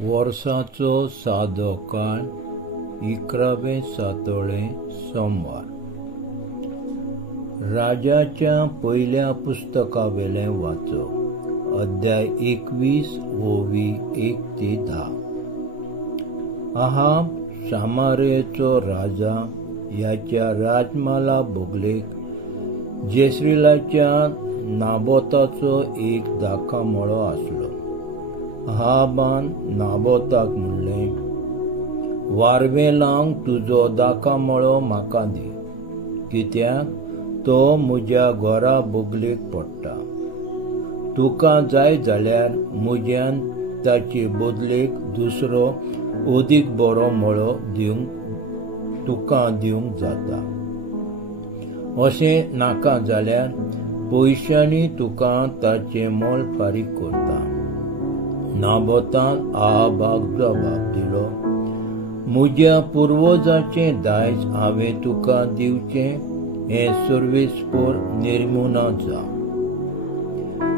वर्साचो सादो काळ 11वें सातोळें सोमवार. राजाच्या पयल्या पुस्तकावेलें वाचप. अध्याय 21 ओवी 1 ते 10. आहाब सामारेचो राजा ह्याच्या राजमाला बोगलेक जेस्रेलाच्या नाबोताचो एक दाखा मळो आसलो. आहाबान नाबोताक म्हणलें, वारवें लावंक तुजो दाखा मळो म्हाका दी, कित्याक तो म्हज्या घरा बोगलेक पडटा. तुका जाय जाल्यार म्हज्यान ताचे बदलेक दुसरो अदीक बरो मळो तुका दिवंक जाता. अशें नाका जाल्यार पयशांनी तुका ताचें मोल फारीक करता. नाबोतान आहाबाक जबाब दिलो, म्हज्या पुर्वजांचें दायज हांवें तुका दिवचें हें सर्वेस्पर निर्मुना जा.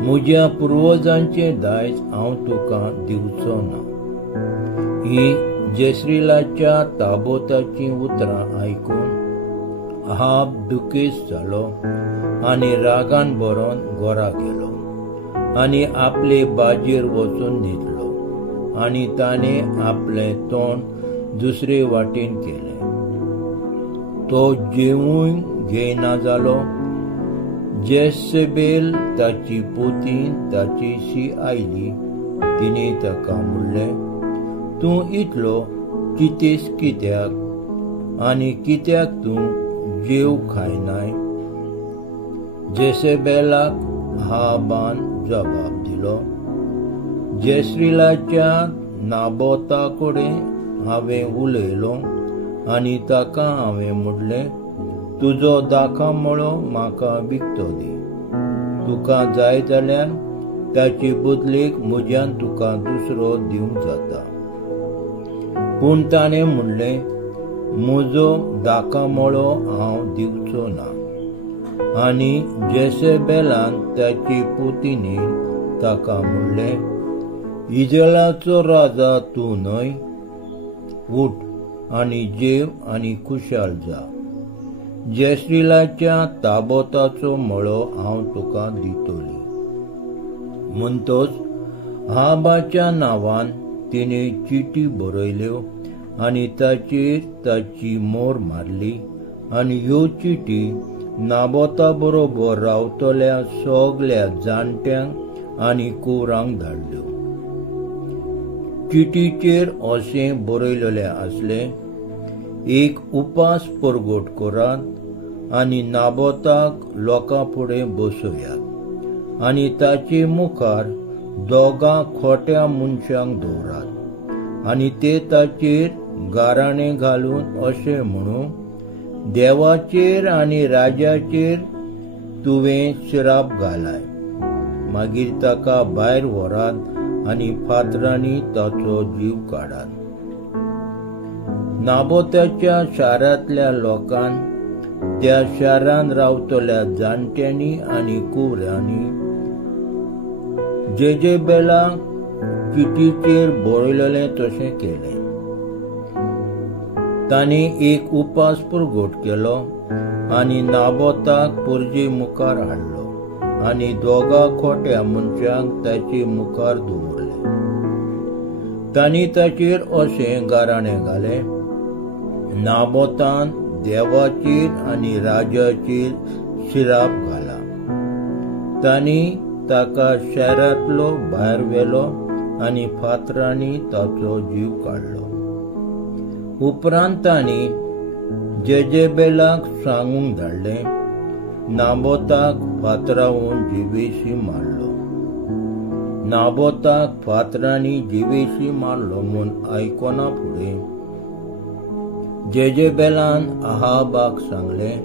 म्हज्या पुर्वजांचें दायज हांव तुका दिवचो ना. ही जेस्रेलाच्या ताबोताची उतरां आयकून आहाब दुखेस्त जालो आनी रागान बरोन घरा गेलो आनी आपले बाजेर वचून न्हिदलो आनी ताणें आपलें तोंड दुसरे वाटेन केलें. तो जेवूय घेयना जालो. जेसेबेल ताची पोतीन ताचेशी आयली. तिणें ताका म्हणलें, तूं इतलो चितेस कित्याक आनी कित्याक तूं जेव खायनाय? जेसेबेलाक आहाबान जबाब दिलो, जेस्रेलाच्या नाबोता कडेन हांवें उलयलो आनी ताका हांवें म्हणलें, तुजो दाखा मळो म्हाका विकतो दी. तुका जाय जाल्यार ताचे बदलेक म्हज्यान तुका दुसरो दिवंक जाता. पूण ताणें म्हणलें, म्हजो दाखा मळो हांव दिवचो ना. आनी जेसेबेलान ताचे पोतीनी ताका म्हणलें, इस्रायलाचो राजा तूं न्हय? उठ आनी जेव आनी खुशाल जा. जेस्रेलाच्या ताबोताचो मळो हांव तुका दितोली. म्हणटोच आहाबाच्या नांवान तिणें चिटी बरयल्यो आनी ताचेर ताची मोर मारली आनी ह्यो चिटी नाबोता बरोबर रावतल्या सगल्या जाणट्यांक आनी कोवरांक धाडल्यो. चिटीचेर अशें बरयलेलें आसलें, एक उपास परगट करात आनी नाबोताक लोकां फुडें बसयात आनी ताचे मुखार दोगां खोट्या मनशांक दवरात आनी ते ताचेर गाराणें घालून अशें म्हणू, देवाचेर आनी राजाचेर तुवें श्राप घालाय. मागीर ताका भायर व्हरात आनी फातरांनी ताचो जीव काडात. नाबोताच्या शारांतल्या लोकान त्या शारांत रावतल्या जाणट्यांनी आनी कुवऱ्यांनी जेजेबेलाक चिटीचेर बरयलेलें तशें केलें. ताणें एक उपास परगट केलो आनी नाबोताक परजे मुखार हाडलो आनी दोगां खोट्या मनशांक ताचे मुखार दवरले. तांणी ताचेर अशें गाराणें घालें, नाबोतान देवाचेर आनी राजाचेर श्राप घाला. तांणी ताका शारांतलो भायर व्हेलो आनी फातरांनी ताचो जीव काडलो. उपरांत तांणी जेजेबेलाक सांगूंक धाडलें, नाबोताक फातरावून जिवेशी मारलो. नाबोताक फातरांनी जिवेशी मारलो म्हूण आयकोना फुडें जेजेबेलान आहाबाक सांगलें,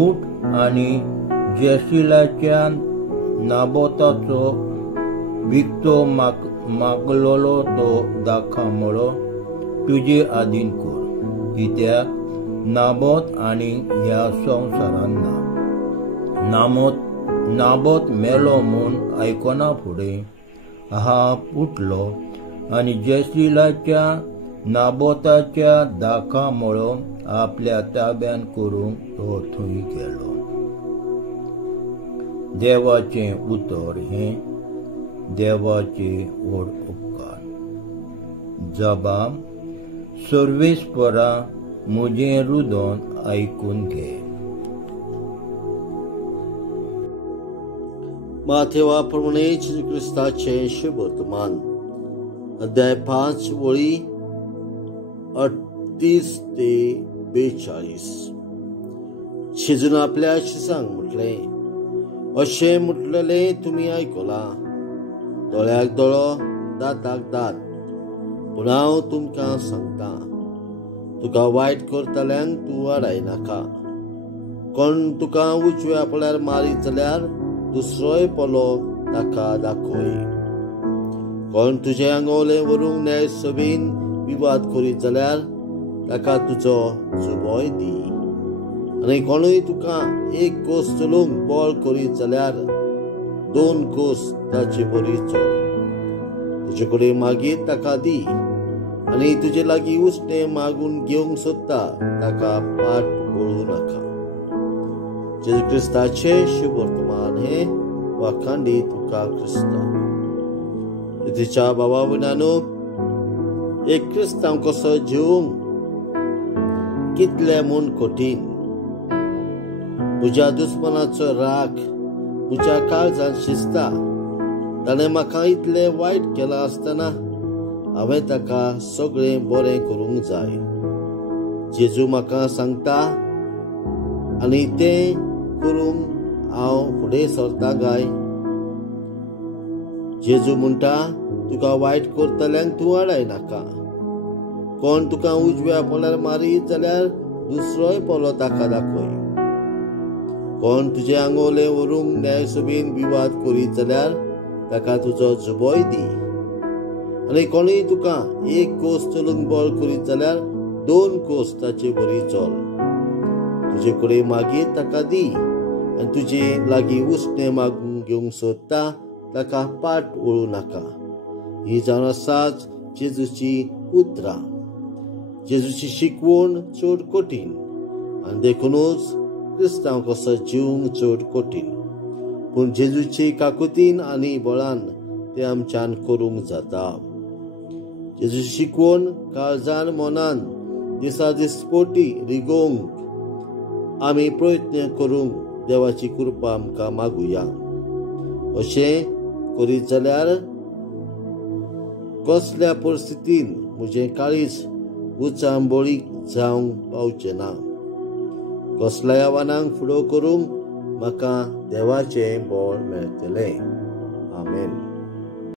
उठ आनी जेस्रेलाच्या नाबोताचो विकतो मागलोलो तो दाखा मळो तुजे आदीन कर, कित्याक नाबोत आनी ह्या संवसारान ना. नाबोत मेलो म्हूण आयकोना फुडें आहाब उठलो आणि जयशीलाच्या नाबोताच्या दाखामुळो आपल्या ताब्यान करून तो थंय गेलो. देवाचे उतर हे देवाचे व्हड उपकार. जबाब: सर्वेस्परा, म्हजें रुदन आयकून घे. माथेवा प्रमाणे जेजू क्रिस्ताचे शुभ वर्तमान. अध्याय 5 वळी 38 ते 42. जेजून आपल्या शिसांक म्हटले, अशें म्हटलेले तुमी आयकला, दोळ्याक दोळो, दांताक दांत. पूण हांव तुमकां सांगता, तुका वायट करतल्यांक तूं आडाय नाका. कोण तुका उजव्या पोळ्यार मारीत जाल्यार दुसरोय पोलो ताका दाखय. कोण तुजें आंगवलें व्हरूंक न्यायसभेन विवाद करीत जाल्यार ताका तुजो जुबोय दी. आनी कोणूय तुका एक कोस चलोवंक बोळ करीत जाल्यार 2 कोस ताचे बरी चल. तुजे कडेन मागीत ताका दी, आनी तुजे लागीं उश्टें मागून घेवंक सोदता ताका पाट वळूं नाका. जेजू क्रिस्ताचे शुभ वर्तमान हे वाखांडी तुका क्रिस्ता. तिच्या बाबा भयणांनो, एक क्रिस्तांव कसो जिवंक कितले म्हूण कठीण. म्हज्या दुस्मनाचो राग म्हज्या काळजांत शिजता. ताणें म्हाका इतलें वायट केलां आसतना हांवें ताका सगळें बरें करूंक जाय. जेजू म्हाका सांगता आनी तें करूंक हांव फुडें सरतां काय. जेजू म्हणटा, तुका वायट करतल्यांक तूं आडाय नाका. कोण तुका उजव्या पोळ्यार मारीत जाल्यार दुसरोय पोलो ताका दाखय. कोण तुजें आंगवलें व्हरूंक न्यायसभेन विवाद करीत जाल्यार ताका तुजो जुबोय दी. आनी कोणूय तुका एक कोस चलूंक बोळ करीत जाल्यार 2 कोस ताचे बरी चल. तुजे कडेन मागीत ताका दी, आनी तुजे लागीं उश्टें मागून घेवंक सोदता ताका पाट वळूं नाका. ही जावन आसात जेजूची उतरां. जेजूची शिकवण चड कठीण, आनी देखूनच क्रिस्तांव कसो जिवंक चड कठीण. पूण जेजूचे काकुतीन आनी बळान ते आमच्यान करूंक जाता. जेजूची शिकवण काळजान मनान दिसा दिसपोटी रिगोवंक आमी प्रयत्न करूंक देवाची कृपा आमकां मागुया. अशें करीत जाल्यार कसल्या परिस्थितीन म्हजें काळीज उचांबळीक जावंक पावचें ना. कसल्याय आव्हानांक फुडो करूंक म्हाका देवाचें बळ मेळटलें. आमेन.